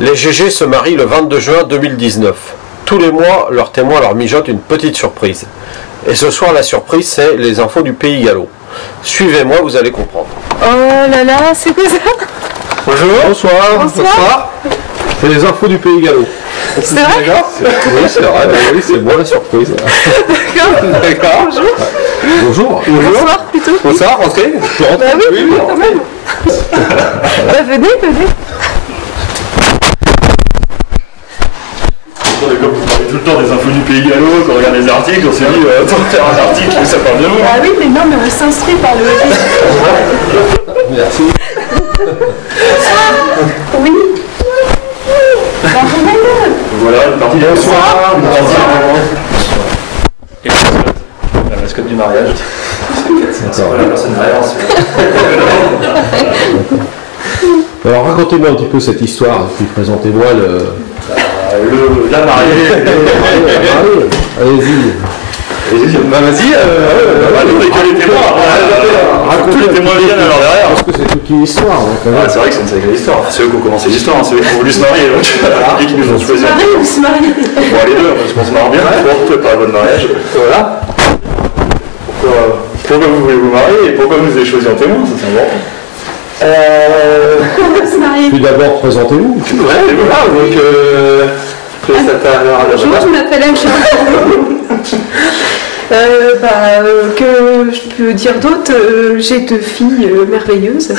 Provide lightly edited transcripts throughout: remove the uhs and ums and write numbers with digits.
Les GG se marient le 22 juin 2019. Tous les mois, leurs témoins leur mijotent une petite surprise. Et ce soir, la surprise, c'est les infos du Pays Gallo. Suivez-moi, vous allez comprendre. Oh là là, c'est quoi ça? Bonjour. Bonsoir. Bonsoir. C'est les infos du Pays Gallo. C'est vrai? D'accord. Oui, c'est vrai. Oui, c'est moi la surprise. D'accord. Bonjour. Bonjour. Bonsoir plutôt. Bonsoir, rentrez. Je rentre. Bah oui, quand même. Bah venez. Comme vous parlez tout le temps des infos du Pays Gallo, quand on regarde les articles, on s'est dit, autant faire un article, ça parle de vous. Ah oui, mais non, mais on s'instruit par le... Merci. Oui. Bah, Voilà, une partie de bonsoir. Et la mascotte du mariage. La personne derrière. Alors racontez-moi un petit peu cette histoire, puis présentez-moi La mariée. Allez-y. Bah vas-y, nous on est que les témoins. Tous les témoins viennent alors derrière. Parce que c'est toute une histoire. C'est vrai que c'est une sacrée histoire. C'est eux qui ont commencé l'histoire, c'est eux qui ont voulu se marier. Donc et qui nous ont choisi. se marier ou se marier? Bon, les deux, parce qu'on se marre bien pour préparer votre mariage. Voilà. Pourquoi vous voulez vous marier et pourquoi vous avez choisi en témoin, ça c'est important. Se marier. Puis d'abord, présentez-vous. Ouais, et voilà, donc Bonjour, je m'appelle Anne-Charlotte. Que je peux dire d'autre, j'ai 2 filles merveilleuses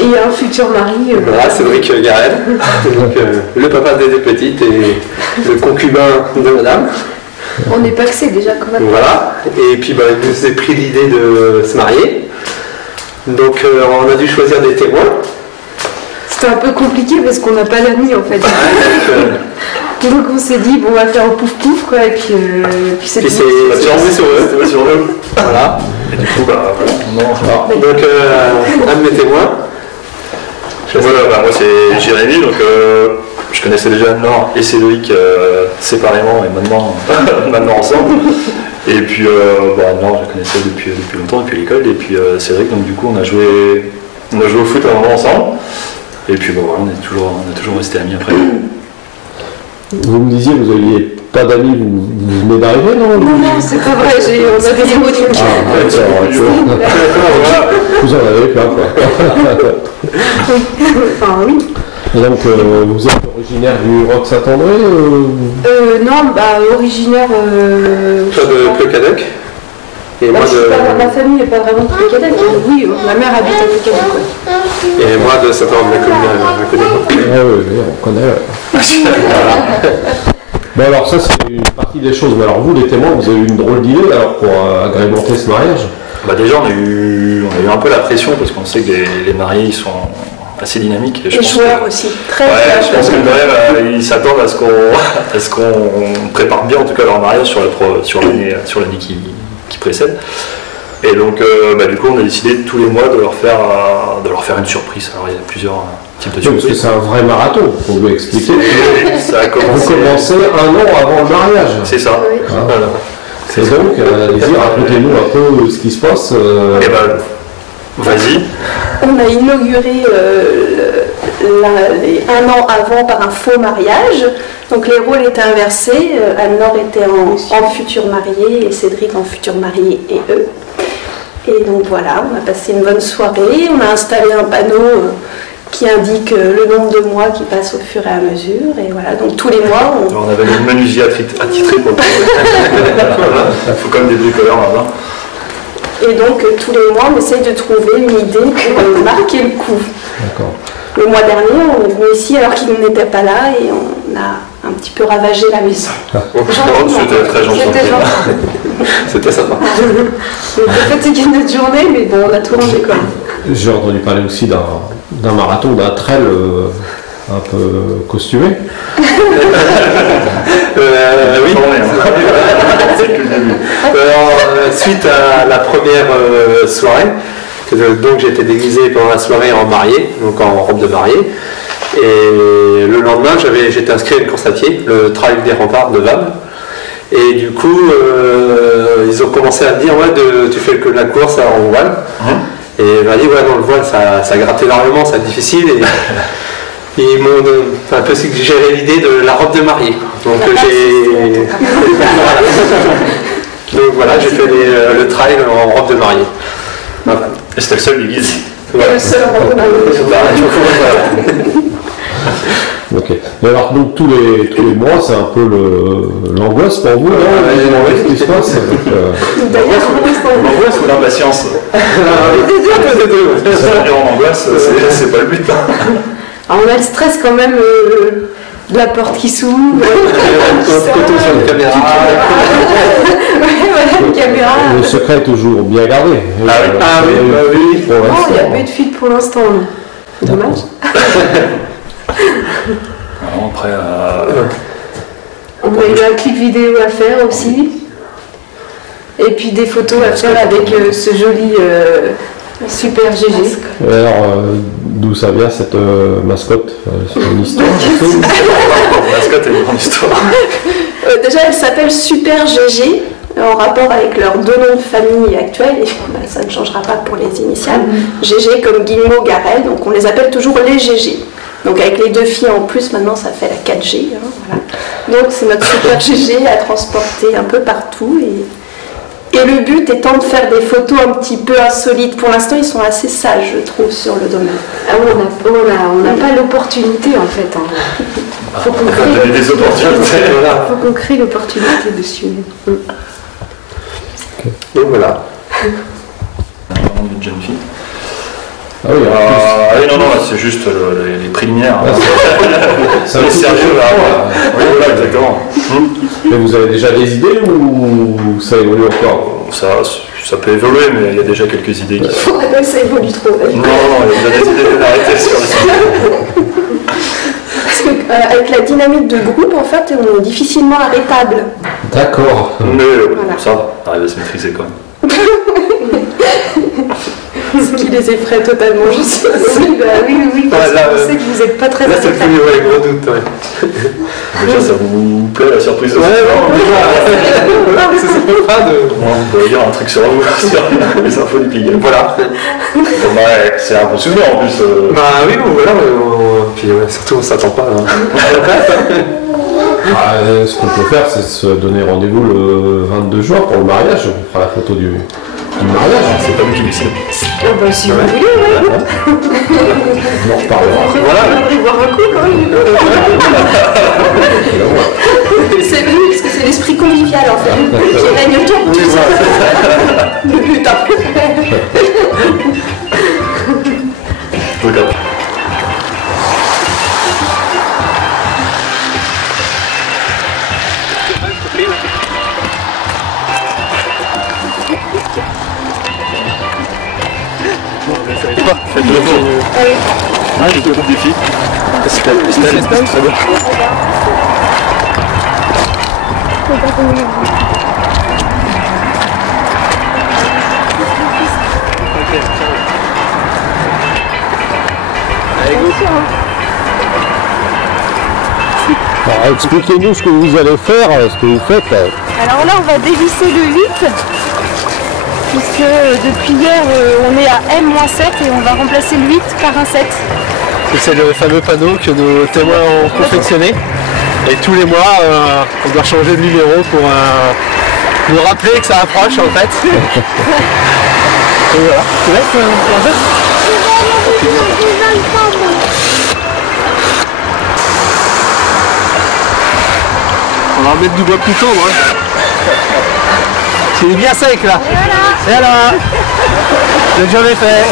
et un futur mari. Voilà, Cédric Garel, donc, le papa des petites et le concubin de madame. On n'est pas que c'est déjà quand même. Voilà, et puis il nous a pris l'idée de se marier. Donc on a dû choisir des témoins. C'était un peu compliqué parce qu'on n'a pas d'amis en fait. Donc on s'est dit, bon, on va faire au pouf pouf quoi, et puis c'est tout. C'est sur eux. sur eux. Voilà. Et du coup, bah voilà. Donc un de mes témoins. Voilà, bah, moi c'est Jérémy, donc je connaissais déjà Anne-Laure et Cédric séparément et maintenant ensemble. Et puis Anne-Laure, je la connaissais depuis longtemps, depuis l'école, et puis Cédric, donc du coup on a joué au foot un moment ensemble. Et puis bon, voilà, on a toujours resté amis après. Vous me disiez, vous n'aviez pas d'amis, vous venez d'arriver, non? Non, c'est pas vrai, on a des émotions. Vous en avez plein, quoi. Enfin, oui. Et donc, vous êtes originaire du Roc Saint-André Non, originaire. Toi de Pleucadec. Et moi ma famille n'est pas vraiment de Pleucadec. Oui, ma mère habite à Pleucadec. Et moi de Saint-André de la commune. Oui, on connaît. Bon, alors ça, c'est une partie des choses. Mais alors vous, les témoins, vous avez eu une drôle d'idée alors pour agrémenter ce mariage? Bah déjà, on a eu un peu la pression parce qu'on sait que les mariés ils sont assez dynamiques. Les joueurs aussi, très je pense que quand même, ils s'attendent à ce qu'on prépare bien en tout cas leur mariage sur l'année qui précède. Et donc, du coup, on a décidé tous les mois de leur faire une surprise. Alors, il y a plusieurs types de surprises. Parce que c'est un vrai marathon, il faut vous expliquer. Ça a commencé... Vous commencez 1 an avant le mariage. C'est ça. Oui. Voilà. Et donc, allez-y, racontez-nous un peu ce qui se passe. Eh ben, vas-y. On a inauguré 1 an avant par un faux mariage. Donc les rôles étaient inversés. Anne-Laure était en futur marié et Cédric en futur marié et eux. Et donc voilà, on a passé une bonne soirée. On a installé un panneau qui indique le nombre de mois qui passent au fur et à mesure. Et voilà, donc tous les mois... Alors, on avait une menuisier attitrée pour le il faut quand même des bricoleurs là-bas. Et donc tous les mois, on essaye de trouver une idée pour marquer le coup. D'accord. Le mois dernier, on est venu ici alors qu'il n'était pas là et on a un petit peu ravagé la maison. C'était très gentil. C'était sympa. On était fatigué de notre journée, mais bon, on a tout rangé quand même. J'ai entendu parler aussi d'un marathon, d'un trail un peu costumé. Oui. C'est que le début. Alors, suite à la première soirée, donc j'étais déguisé pendant la soirée en marié, donc en robe de mariée. Et le lendemain, j'étais inscrit à une course à pied, le Trail des Remparts de Vannes. Et du coup, ils ont commencé à me dire, ouais, tu fais que la course en voile. Et il m'a dit, ouais, dans le voile, ça gratte énormément, c'est difficile. ils m'ont un peu suggéré l'idée de la robe de mariée. Donc j'ai voilà. Donc voilà, j'ai fait le trail en robe de mariée. Voilà. Et c'était le seul déguisé. Le seul en robe de mariée. Ok. Mais alors donc tous les mois c'est un peu l'angoisse pour vous, ce qui se passe. L'angoisse ou l'impatience? Les deux. Et en angoisse, c'est pas le but. Alors, on a le stress quand même de la porte qui s'ouvre. Photo sur une caméra. Voilà, une caméra. Le secret est toujours bien gardé. Ah oui. Oh, il n'y a pas eu de fuite pour l'instant. Dommage. Alors, après, On a eu un clip vidéo à faire aussi. Et puis des photos à faire avec ce joli super GG. Et alors d'où ça vient cette mascotte? C'est une histoire. la mascotte est une grande histoire. Déjà, elle s'appelle Super GG, en rapport avec leurs deux noms de famille actuels, et ça ne changera pas pour les initiales. GG comme Guillemot Garel, donc on les appelle toujours les GG. Donc avec les deux filles en plus, maintenant ça fait la 4G. Voilà. Donc c'est notre Super GG à transporter un peu partout. Et le but étant de faire des photos un petit peu insolites. Pour l'instant, ils sont assez sages, je trouve, sur le domaine. Ah oui, on n'a pas l'opportunité en fait. Faut qu'on crée des opportunités. Faut qu'on crée l'opportunité dessus. Donc voilà. Une jeune fille. Ah oui, Non, là, c'est juste les préliminaires. c'est Les sérieux, là. Oui, voilà, exactement. Mais vous avez déjà des idées ou ça évolue encore? Ça peut évoluer, mais il y a déjà quelques idées qui sont... Ça évolue trop. Non, il y a des idées d'arrêter sur le sujet. Parce qu'avec la dynamique de groupe, en fait, on est difficilement arrêtable. D'accord. Mais Voilà. ça va, on arrive à se maîtriser quand même. Ce qui les effraie totalement, je sais. Oui, parce Ouais, là, que je sais que vous n'êtes pas très Là, c'est le acceptable. plus gros doute. Ouais. Déjà, ça vous plaît la surprise? Voilà, c'est pas pas de. On peut dire un truc sur vous, sur les infos du Pigalle. Voilà. Bon, bah, c'est un bon souvenir en plus. Bah oui, voilà. Puis ouais, surtout, on s'attend pas. Ce qu'on peut faire, c'est se donner rendez-vous le 22 juin pour le mariage. On fera la photo du mariage. C'est pas nous qui décidons. Ah bah si vous voulez, On en reparlera. Voilà. on devrait boire un coup quand même. C'est oui, parce que c'est l'esprit convivial, en fait, qui règne autour de tout ça. Le but, après. Regarde. Faites le tour. Ah, le groupe des filles. Estelle, très bien. Alors, expliquez-nous ce que vous allez faire, ce que vous faites. Alors là, on va dévisser le 8, puisque depuis hier, on est à M-7 et on va remplacer le 8 par un 7. C'est le fameux panneau que nos témoins ont confectionné. Et tous les mois, on doit changer de numéro pour nous rappeler que ça approche en fait. Et voilà. Tu laisses un peu ? On va remettre du bois plus tendre. Hein. C'est bien sec là. Et voilà. Le job est fait.